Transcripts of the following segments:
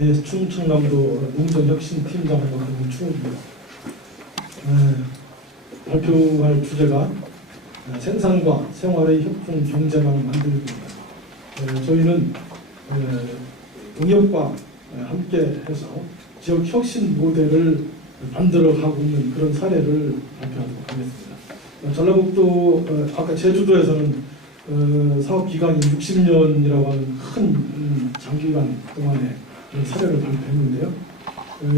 예, 충청남도 농정혁신팀장 추입니다. 발표할 주제가 생산과 생활의 협동 경제망 만들기입니다. 저희는 농협과 함께 해서 지역 혁신 모델을 만들어가고 있는 그런 사례를 발표하도록 하겠습니다. 전라북도 아까 제주도에서는 사업 기간이 60년이라고 하는 큰 장기간 동안에 사례를 발표했는데요.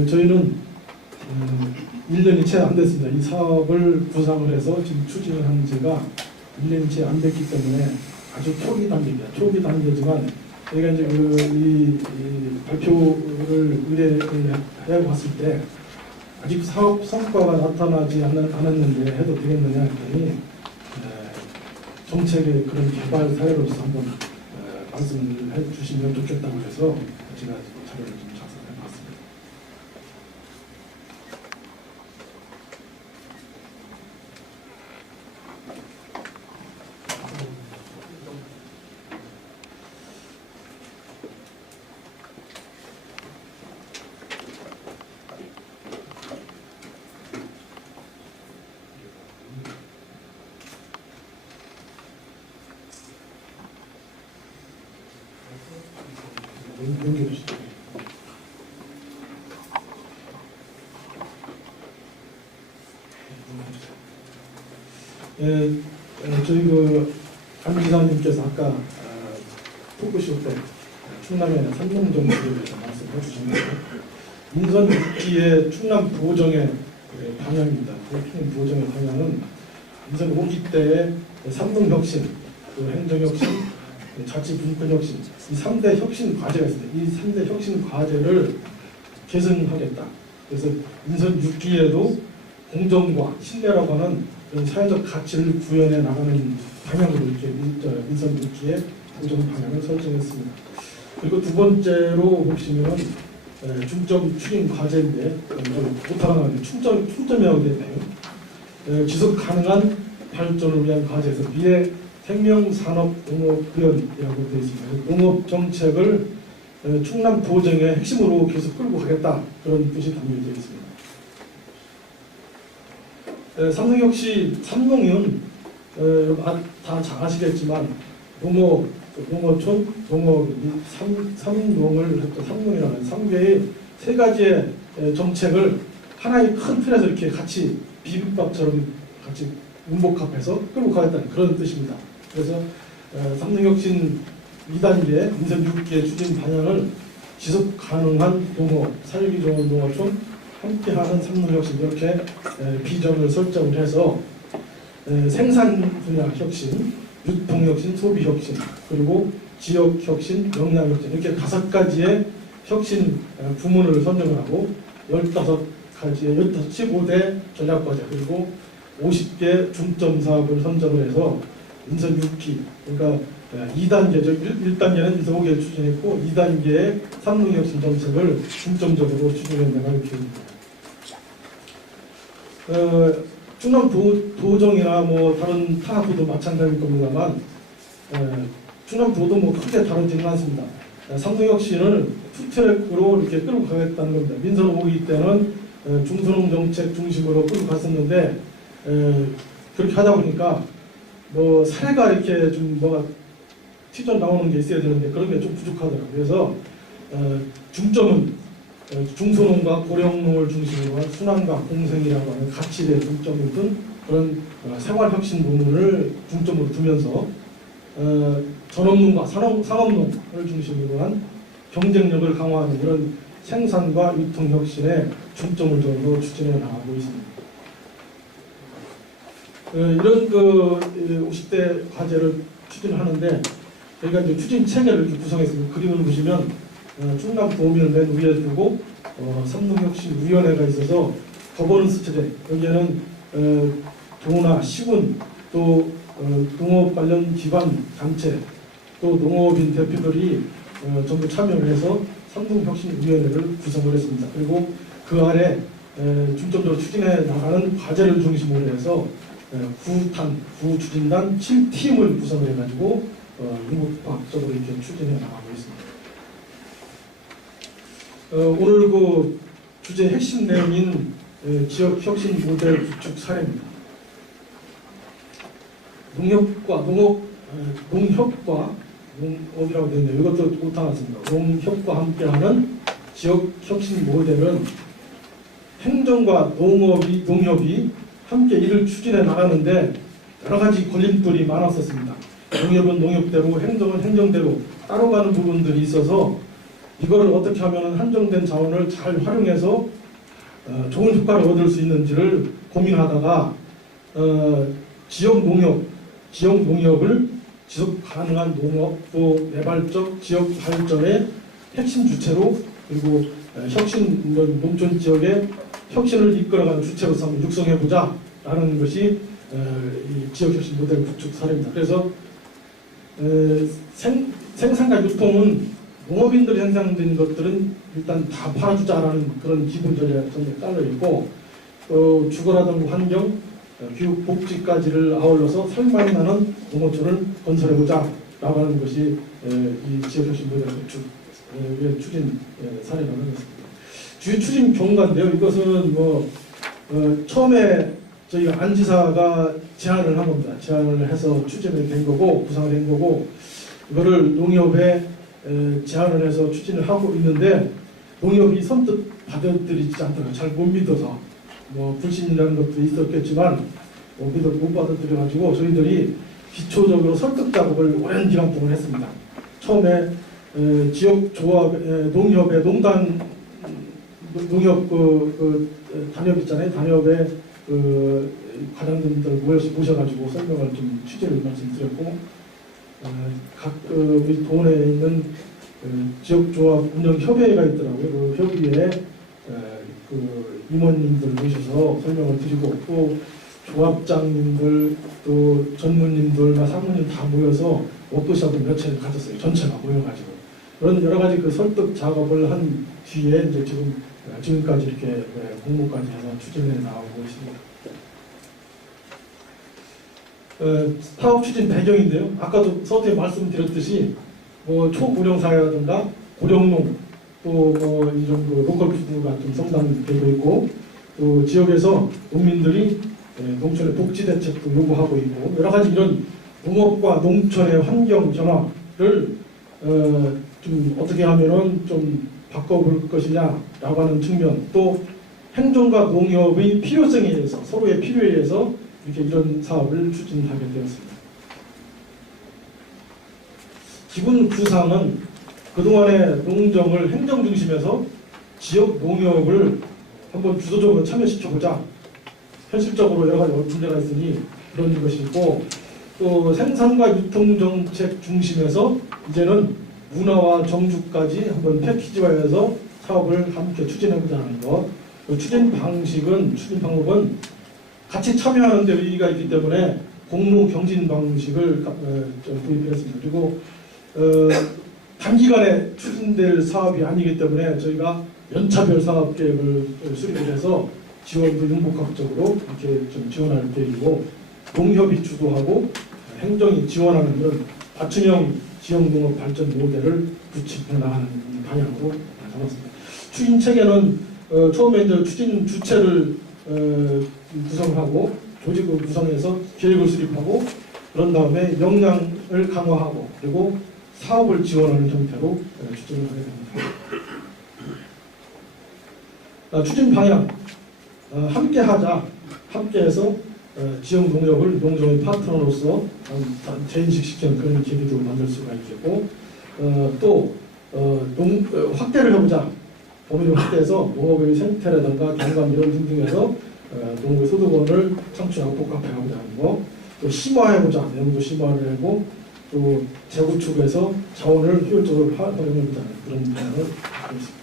저희는 1년이 채 안 됐습니다. 이 사업을 구상을 해서 지금 추진한 지가 1년이 채 안 됐기 때문에 아주 초기 단계입니다. 초기 단계지만 저희가 이제 이 발표를 의뢰해 봤을 때 아직 사업 성과가 나타나지 않았는데 해도 되겠느냐 했더니 정책의 그런 개발 사례로서 한번 말씀을 해주시면 좋겠다고 해서 제가 자료를 좀 작성해 봤습니다. 연결해 주시죠. 저희 안 기사님께서 아까 토크쇼 때 충남의 삼농정책에 대해서 말씀해 주셨는데 인선 6기의 충남 부호정의 방향입니다. 충남 부호정의 방향은 인선 5기 때의 삼농혁신, 또 행정혁신, 자치분권혁신, 이 3대 혁신 과제가 있습니다. 이 3대 혁신 과제를 계승하겠다. 그래서 인선 6기에도 공정과 신뢰라고 하는 그런 사회적 가치를 구현해 나가는 방향으로 이렇게 인선 6기의 공정 방향을 설정했습니다. 그리고 두 번째로 보시면 중점 추진 과제인데 못하는 충점이라고 되어 있네요. 지속 가능한 발전을 위한 과제에서 미래 생명산업농업구현이라고 되어 있습니다. 농업 정책을 충남 부호정의 핵심으로 계속 끌고 가겠다, 그런 뜻이 담겨져 있습니다. 삼농혁신, 삼농은 다 잘 아시겠지만 농어촌, 삼농을 했던 삼농이라는 3개의 세 가지의 정책을 하나의 큰 틀에서 이렇게 같이 비빔밥처럼 같이 운복합해서 끌고 가겠다는 그런 뜻입니다. 그래서 삼농혁신 2단계 인선 6기의 추진 방향을 지속 가능한 농업, 살기 좋은 농어촌, 함께하는 삼농혁신, 이렇게 비전을 설정을 해서 생산 분야 혁신, 유통혁신, 소비혁신, 그리고 지역혁신, 역량혁신, 이렇게 5가지의 혁신 부문을 선정을 하고 15가지의 15대 전략과제, 그리고 50개 중점 사업을 선정을 해서 인선 6기, 그러니까 2단계죠. 1단계는 인선 5개를 추진했고 2단계의 삼농혁신 정책을 중점적으로 추진한다는 계획입니다. 충남 부호정이나 다른 타구도 마찬가지일 겁니다만 충남 부호도 크게 다르지는 않습니다. 삼농혁신을 투트랙으로 이렇게 끌고 가겠다는 겁니다. 민선 5기 때는 중소농 정책 중심으로 끌고 갔었는데 그렇게 하다 보니까 사례가 이렇게 좀 튀져 나오는 게 있어야 되는데 그런 게 좀 부족하더라고요. 그래서 중점은 중소농과 고령농을 중심으로 한 순환과 공생이라고 하는 가치에 중점을 둔 그런 생활혁신 부문을 중점으로 두면서 전업농과 상업농을 중심으로 한 경쟁력을 강화하는 이런 생산과 유통혁신에 중점을 둬서 추진해 나가고 있습니다. 이런 50대 과제를 추진하는데 저희가 이제 추진 체계를 이렇게 구성했습니다. 그림을 보시면 충남 부호면을 맨 위에 두고 삼농혁신위원회가 있어서 거버넌스 체제, 여기에는 도나 시군, 또 농업 관련 기관 단체, 또 농업인 대표들이 전부 참여를 해서 삼농혁신위원회를 구성을 했습니다. 그리고 그 아래 중점적으로 추진해 나가는 과제를 중심으로 해서 구추진단 7팀을 구성을 해가지고 농업과학적으로 이렇게 추진해 나가고 있습니다. 오늘 그 주제 핵심 내용인 지역 혁신 모델 구축 사례입니다. 농협과 농업이라고 되어 있네요. 이것도 못 알았습니다. 농협과 함께하는 지역 혁신 모델은 행정과 농협이 함께 이를 추진해 나가는데 여러 가지 걸림돌이 많았었습니다. 농협은 농협대로, 행정은 행정대로 따로 가는 부분들이 있어서 이거를 어떻게 하면 한정된 자원을 잘 활용해서 좋은 효과를 얻을 수 있는지를 고민하다가 지역 농협을 지속 가능한 농업 또 개발적 지역 발전의 핵심 주체로 그리고 혁신 농촌 지역의 혁신을 이끌어가는 주체로서 한번 육성해보자 라는 것이 이 지역 혁신 모델 구축 사례입니다. 그래서 생산과 유통은 농업인들이 생산된 것들은 일단 다 팔아주자라는 그런 기본 전략이 깔려 있고 주거라든가 환경, 교육, 복지까지를 아울러서 살맛 나는 농어촌을 건설해보자 라고 하는 것이 이 지역혁신 모델 구축의 추진 사례라는 것입니다. 주요 추진 경과인데요. 이것은 처음에 저희가 안 지사가 제안을 한 겁니다. 제안을 해서 추진이 된 거고 구상이 된 거고 이거를 농협에 제안을 해서 추진을 하고 있는데 농협이 선뜻 받아들이지 않더라고요. 잘 못 믿어서 불신이라는 것도 있었겠지만 못 받아들여가지고 저희들이 기초적으로 설득 작업을 오랜 기간 동안 했습니다. 처음에 지역 조합 농협의 농협 단협 있잖아요. 단협의 과장님들 모셔가지고 설명을 좀 취재를 말씀드렸고 각 우리 도원에 있는 지역조합 운영협의회가 있더라고요. 그 협의회에 임원님들 모셔서 설명을 드리고 또 조합장님들 또 전무님들 사무님 다 모여서 워크숍을 며칠 가졌어요. 전체가 모여가지고 그런 여러 가지 그 설득 작업을 한 뒤에 이제 지금까지 이렇게 공모까지 해서 추진해 나오고 있습니다. 사업 추진 배경인데요. 아까도 서두에 말씀드렸듯이 초고령사회라든가 고령농 또 이런 로컬 푸드가 좀 성장되고 있고 또 지역에서 농민들이 농촌의 복지 대책도 요구하고 있고 여러 가지 이런 농업과 농촌의 환경 전환을 좀 어떻게 하면은 좀 바꿔볼 것이냐라고 하는 측면 또 행정과 농협의 필요성에 의해서 서로의 필요에 의해서 이렇게 이런 사업을 추진하게 되었습니다. 기본 구상은 그동안의 농정을 행정 중심에서 지역 농협을 한번 주도적으로 참여시켜보자. 현실적으로 여러 가지 문제가 있으니 그런 것이 있고 또 생산과 유통 정책 중심에서 이제는 문화와 정주까지 한번 패키지화해서 사업을 함께 추진해보자는 것. 추진 방법은 같이 참여하는 데 의의가 있기 때문에 공모 경진 방식을 도입했습니다. 그리고 단기간에 추진될 사업이 아니기 때문에 저희가 연차별 사업 계획을 수립을 해서 지원도 융복합적으로 이렇게 좀 지원할 계획이고 농협이 주도하고 행정이 지원하는 그런 맞춤형 지역농업 발전 모델을 구축해 나가는 방향으로 잡았습니다. 추진 체계는 처음에 이제 추진 주체를 구성하고 조직을 구성해서 계획을 수립하고 그런 다음에 역량을 강화하고 그리고 사업을 지원하는 형태로 추진을 하게 됩니다. 추진 방향 함께해서 지역 농협을 농정의 파트너로서 재인식시키는 그런 계기도 만들 수가 있겠고 또 확대를 해보자. 범위를 확대해서 농업의 생태라든가 경관 이런 등등에서 농업의 소득원을 창출하고 복합해가보자 하는 거. 또 심화해보자. 내용도 심화를 하고 또 재구축해서 자원을 효율적으로 활용해보자 그런 방향을 갖고 있습니다.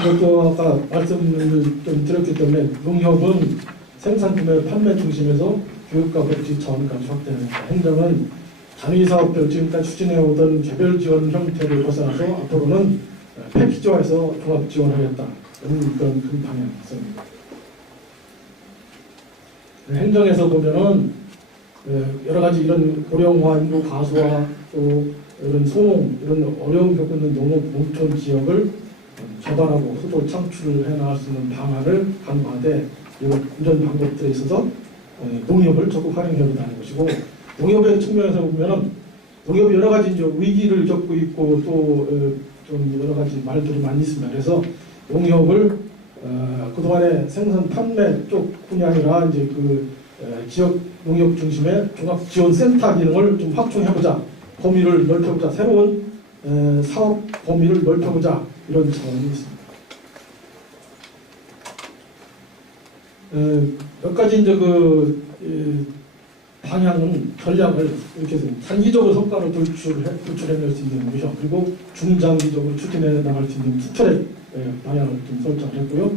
이것도 아까 말씀을 좀 드렸기 때문에 농협은 생산, 구매, 판매 중심에서 교육과 복지 차원까지 확대하는 행정은 단위 사업별 지금까지 추진해오던 개별 지원 형태를 벗어나서 앞으로는 패키지화해서 종합 지원하겠다. 그런 큰 방향입니다. 행정에서 보면은 여러 가지 이런 고령화, 인구 가수화, 또 이런 소농, 이런 어려움 겪고 있는 농업 농촌 지역을 개발하고 소득 창출을 해나갈 수 있는 방안을 강구하되 이런 방법들에 있어서 농협을 적극 활용해보자는 것이고, 농협의 측면에서 보면은 농협이 여러 가지 이제 위기를 겪고 있고 또 좀 여러 가지 말들이 많이 있습니다. 그래서 농협을 그동안에 생산 판매 쪽 뿐이 아니라 이제 지역 농협 중심의 종합 지원 센터 기능을 좀 확충해보자, 범위를 넓혀보자, 새로운 사업 범위를 넓혀보자, 이런 차원이 있습니다. 몇 가지 이제 방향은 전략을 이렇게 단기적으로 성과를 도출해낼 수 있는 미션, 그리고 중장기적으로 추진해 나갈 수 있는 투트랙 방향을 좀 설정했고요.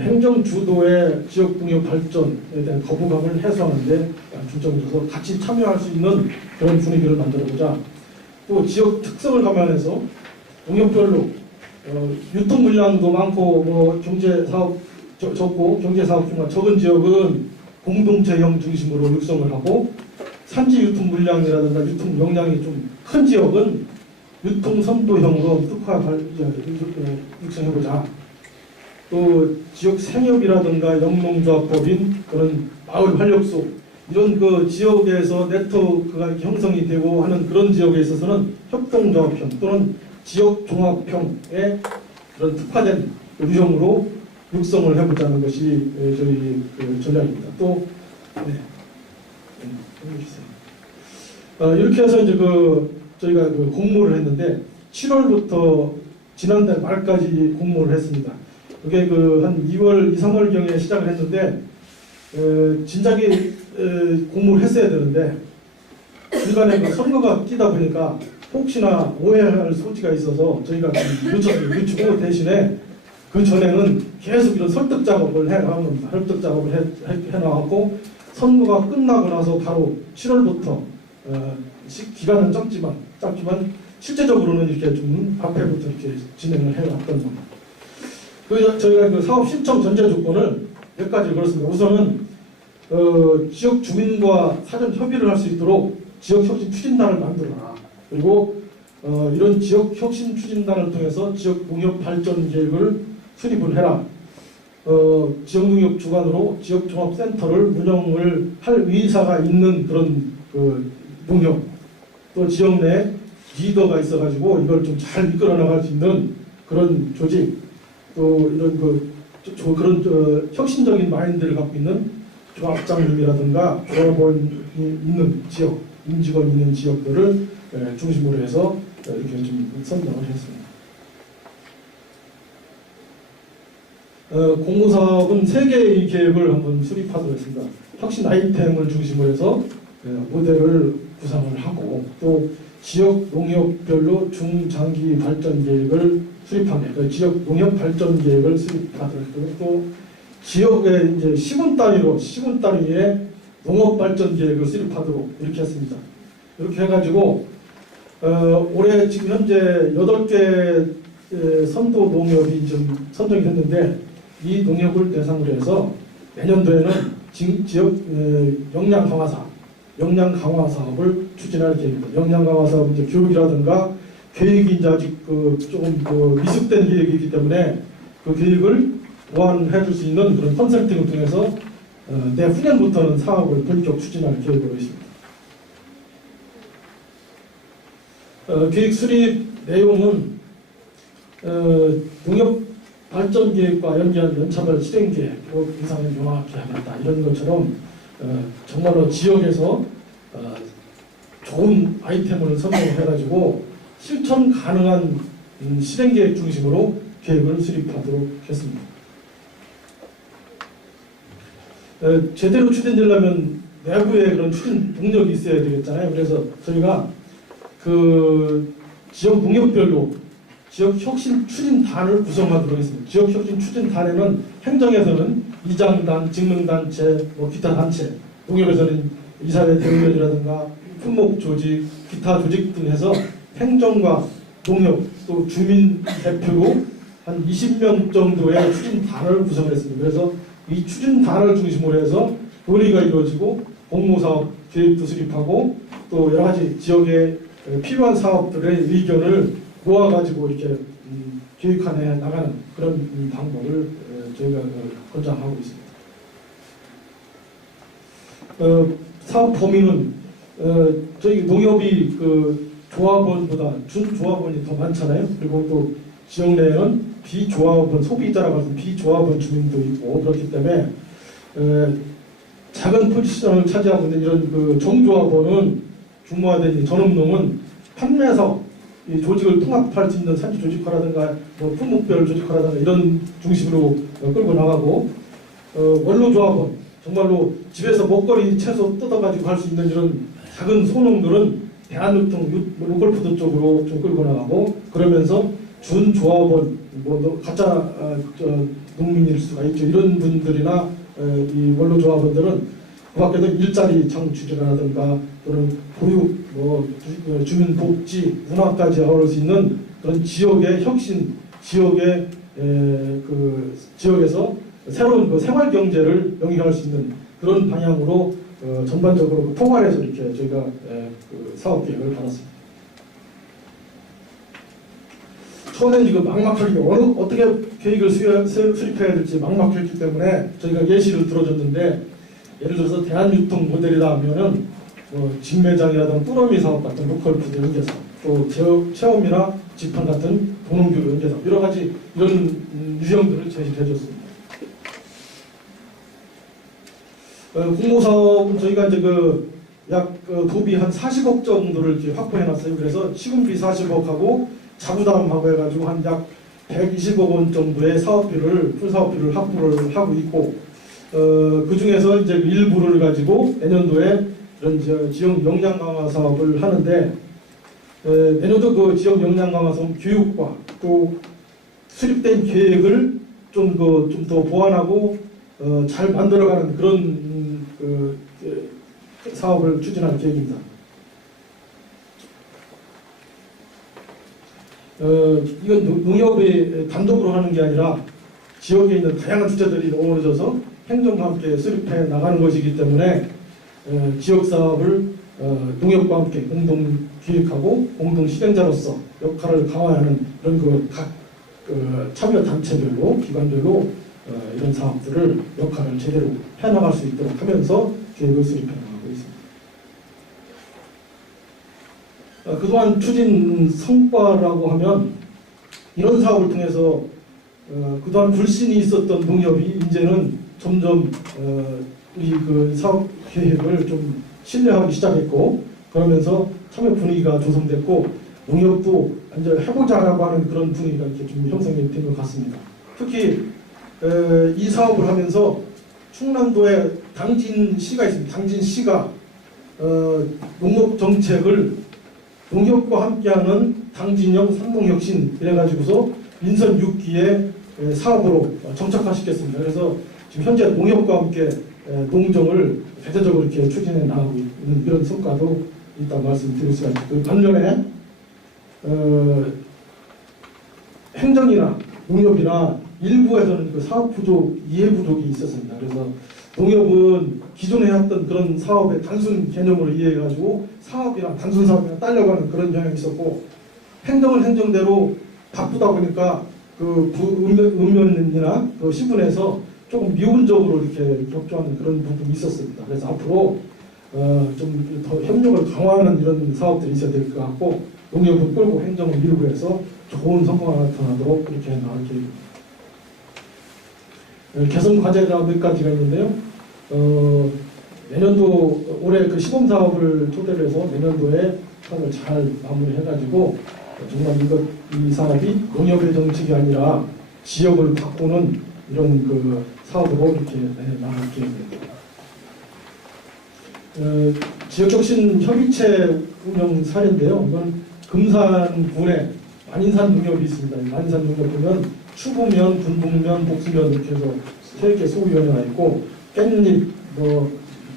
행정 주도의 지역 농협 발전에 대한 거부감을 해소하는데 중점을 둬서 같이 참여할 수 있는 그런 분위기를 만들어보자. 또 지역 특성을 감안해서 농협별로 유통 물량도 많고 경제 사업 적고 경제 사업 중과 적은 지역은 공동체형 중심으로 육성을 하고, 산지 유통 물량이라든가 유통 용량이 좀 큰 지역은 유통 선도형으로 특화 육성해보자. 또 지역 생협이라든가 영농조합법인 그런 마을 활력소, 이런 지역에서 네트워크가 형성이 되고 하는 그런 지역에 있어서는 협동조합형 또는 지역 종합형의 그런 특화된 유형으로 육성을 해보자는 것이 저희 전략입니다. 또 이렇게 해서 이제 저희가 공모를 했는데 7월부터 지난달 말까지 공모를 했습니다. 그게 한 2월, 2, 3월 경에 시작을 했는데 진작에 공모를 했어야 되는데 중간에 선거가 끼다 보니까 혹시나 오해할 소지가 있어서 저희가 늦추고 대신에 그 전에는 계속 이런 설득 작업을 해나갑니다. 설득 작업을 해나가고 선거가 끝나고 나서 바로 7월부터 기간은 짧지만 실제적으로는 이렇게 좀 앞에부터 이렇게 진행을 해왔던 겁니다. 저희가 사업 신청 전제 조건을 몇 가지 걸었습니다. 우선은 지역 주민과 사전 협의를 할 수 있도록 지역 혁신 추진단을 만들어라. 그리고 이런 지역 혁신 추진단을 통해서 지역 농협 발전 계획을 수립을 해라. 지역 농협 주관으로 지역 종합센터를 운영을 할 의사가 있는 그런 농협, 또 지역 내 리더가 있어가지고 이걸 좀 잘 이끌어 나갈 수 있는 그런 조직, 또 이런 그런 혁신적인 마인드를 갖고 있는 조합장님이라든가 조합원이 있는 지역, 임직원이 있는 지역들을 중심으로 해서 이렇게 좀 선정을 했습니다. 공모사업은 3개의 계획을 한번 수립하도록 했습니다. 혁신 아이템을 중심으로 해서 모델을 구상을 하고, 또 지역 농협별로 중장기 발전 계획을 수립하게, 지역 농협 발전 계획을 수립하도록 했고, 또 지역의 이제 시군 단위의 농업 발전 계획을 수립하도록 이렇게 했습니다. 이렇게 해가지고 올해 지금 현재 8개 선도 농협이 좀 선정이 됐는데, 이 농협을 대상으로 해서 내년도에는 지역 역량 강화 사업을 추진할 계획입니다. 역량 강화 사업은 이제 교육이라든가 계획이 이제 아직 조금 미숙된 계획이기 때문에 그 계획을 보완해 줄 수 있는 그런 컨설팅을 통해서 내후년부터는 사업을 본격 추진할 계획으로 있습니다. 계획 수립 내용은 농협 발전 계획과 연계한 연차별 실행 계획, 인상을 명확히 하겠다, 이런 것처럼 정말로 지역에서 좋은 아이템을 선정해가지고 실천 가능한 실행 계획 중심으로 계획을 수립하도록 했습니다. 제대로 추진되려면 내부에 그런 추진 동력이 있어야 되겠잖아요. 그래서 저희가 지역 농협별로 지역 혁신 추진단을 구성하도록 했습니다. 지역 혁신 추진단에는 행정에서는 이장단, 직능단체, 기타 단체, 농협에서는 이사회 대의원이라든가 품목 조직, 기타 조직 등 해서 행정과 농협 또 주민 대표로 한 20명 정도의 추진단을 구성했습니다. 그래서 이 추진단을 중심으로 해서 논의가 이루어지고 공모사업 계획도 수립하고 또 여러 가지 지역의 필요한 사업들의 의견을 모아가지고 이렇게 계획안에 나가는 그런 방법을 저희가 권장하고 있습니다. 사업 범위는 저희 농협이 조합원보다 준조합원이 더 많잖아요. 그리고 또 지역 내에는 비조합원, 소비자라고 하는 비조합원 주민도 있고 그렇기 때문에 작은 포지션을 차지하고 있는 이런 정조합원은 중무화된 전업농은 판매사업, 이 조직을 통합할 수 있는 산지 조직화라든가 뭐 품목별 조직화라든가 이런 중심으로 끌고 나가고 원로조합원, 정말로 집에서 먹거리 채소 뜯어가지고 할 수 있는 이런 작은 소농들은 대한유통, 로컬푸드 쪽으로 좀 끌고 나가고 그러면서 준조합원, 뭐 가짜 농민일 수가 있죠. 이런 분들이나 이 원로조합원들은 그 밖에도 일자리 창출이라든가 또는 보육, 주민복지, 문화까지 어울릴 수 있는 그런 지역의 혁신, 지역에서 새로운 생활 경제를 영위할 수 있는 그런 방향으로 전반적으로 포괄해서 이렇게 저희가 사업 계획을 받았습니다. 처음에는 이거 막막하게 어떻게 계획을 수립해야 될지 막막했기 때문에 저희가 예시를 들어줬는데, 예를 들어서 대한유통 모델이다 하면은 직매장이라든가 꾸러미 사업 같은 로컬푸드 연계사업, 또 체험이나 집판 같은 도농교육 연계사업, 여러 가지 이런 유형들을 제시해줬습니다. 공모사업은 저희가 이제 도비 한 40억 정도를 이렇게 확보해놨어요. 그래서 시군비 40억하고 자부담하고 해가지고 한 약 120억 원 정도의 풀사업비를 확보를 하고 있고, 그 중에서 이제 일부를 가지고 내년도에 이런 지역 역량 강화 사업을 하는데, 내년도 그 지역 역량 강화 사업 교육과 또 수립된 계획을 좀 더 보완하고 잘 만들어가는 그런 사업을 추진할 계획입니다. 이건 농협이 단독으로 하는 게 아니라 지역에 있는 다양한 주체들이 어우러져서 행정과 함께 수립해 나가는 것이기 때문에 지역 사업을 농협과 함께 공동 기획하고 공동 실행자로서 역할을 강화하는 이런 각 참여 단체별로 기관별로 이런 사업들을 역할을 제대로 해나갈 수 있도록 하면서 계획을 수립해 나가고 있습니다. 그동안 추진 성과라고 하면 이런 사업을 통해서 그동안 불신이 있었던 농협이 이제는 점점 우리 사업 계획을 좀 신뢰하기 시작했고, 그러면서 참여 분위기가 조성됐고 농협도 이제 해보자라고 하는 그런 분위기가 이렇게 좀 형성이 된 것 같습니다. 특히 이 사업을 하면서 충남도에 당진시가 있습니다. 당진시가 농업 정책을 농협과 함께하는 당진형 상농혁신 이래가지고서 민선 6기의 사업으로 정착화시켰습니다. 그래서 지금 현재 농협과 함께 농정을 대대적으로 이렇게 추진해 나가고 있는 이런 성과도 있다고 말씀드릴 수가 있고, 반면에 행정이나 농협이나 일부에서는 사업 부족, 이해 부족이 있었습니다. 그래서 농협은 기존에 했던 그런 사업의 단순 개념으로 이해해가지고 사업이나 단순 사업이나 딸려가는 그런 경향이 있었고, 행정은 행정대로 바쁘다 보니까 읍면이나 시군에서 조금 미온적으로 이렇게 협조하는 그런 부분이 있었습니다. 그래서 앞으로 좀 더 협력을 강화하는 이런 사업들이 있어야 될 것 같고, 농협은 끌고 행정을 밀고 해서 좋은 성과가 나타나도록 그렇게 나갈 계획입니다. 개선 과제가 몇 가지가 있는데요. 내년도 올해 시범 사업을 토대로 해서 내년도에 사업을 잘 마무리해가지고 정말 이 사업이 농협의 정책이 아니라 지역을 바꾸는 이런 사업으로 이렇게 나갈 계획입니다. 지역혁신 협의체 운영 사례인데요. 이건 금산군에 만인산 농협이 있습니다. 만인산 농협 보면 추부면, 분북면, 복수면 이렇게 해서 3개 소위원회가 있고, 깻잎,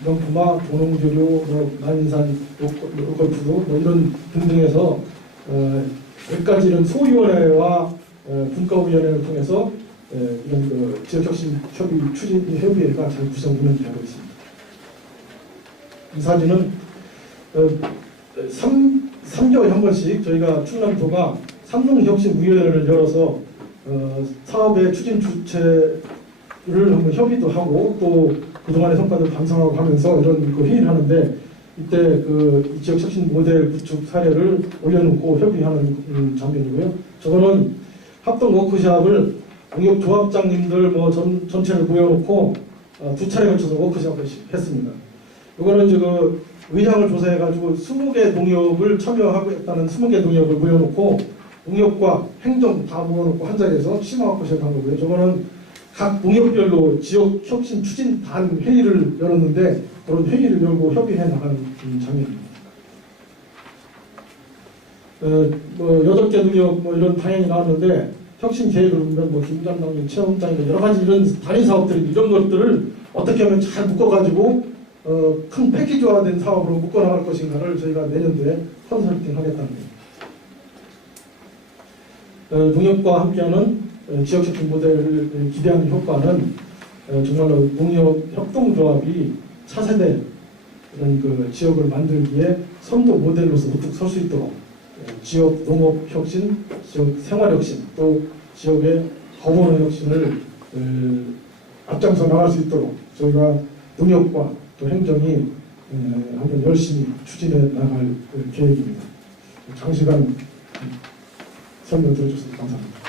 명품화, 도농조류, 만인산, 로컬푸드 이런 등등해서 몇 가지 이런 소위원회와 분과위원회를 통해서 이런 지역혁신 협의회가 잘 구성 운영되고 있습니다. 이 사진은 3개월에 한 번씩 저희가 충남도가 삼농혁신위원회를 열어서 사업의 추진 주체를 한번 협의도 하고 또 그동안의 성과를 반성하고 하면서 이런 그 회의를 하는데 이때 이 지역 혁신 모델 구축 사례를 올려놓고 협의하는 장면이고요. 저거는 합동 워크숍을 농협 조합장님들 전체를 모여놓고 2차례 걸쳐서 워크숍을 했습니다. 이거는 지금 의향을 조사해가지고 20개 농협을 참여하겠다는 20개 농협을 모여놓고 농협과 행정 다 모여놓고 한 자리에서 심화 워크숍을 한 거고요. 저거는 각 농협별로 지역 혁신 추진단 회의를 열었는데 그런 회의를 열고 협의해 나가는 장면입니다. 8개 농협 이런 방향이 나왔는데 혁신 계획을 보면 김장당님, 체험장이나 여러 가지 이런 단위 사업들 이런 것들을 어떻게 하면 잘 묶어가지고 큰 패키지화된 사업으로 묶어나갈 것인가를 저희가 내년도에 컨설팅하겠답니다. 농협과 함께하는 지역혁신 모델을 기대하는 효과는 정말로 농협 협동조합이 차세대 이런 지역을 만들기에 선도 모델로서 우뚝 설 수 있도록 지역 농업혁신, 지역 생활혁신, 또 지역의 거문의 혁신을 앞장서 나갈 수 있도록 저희가 농협과 또 행정이 한번 열심히 추진해 나갈 계획입니다. 장시간 설명 들어주셔서 감사합니다.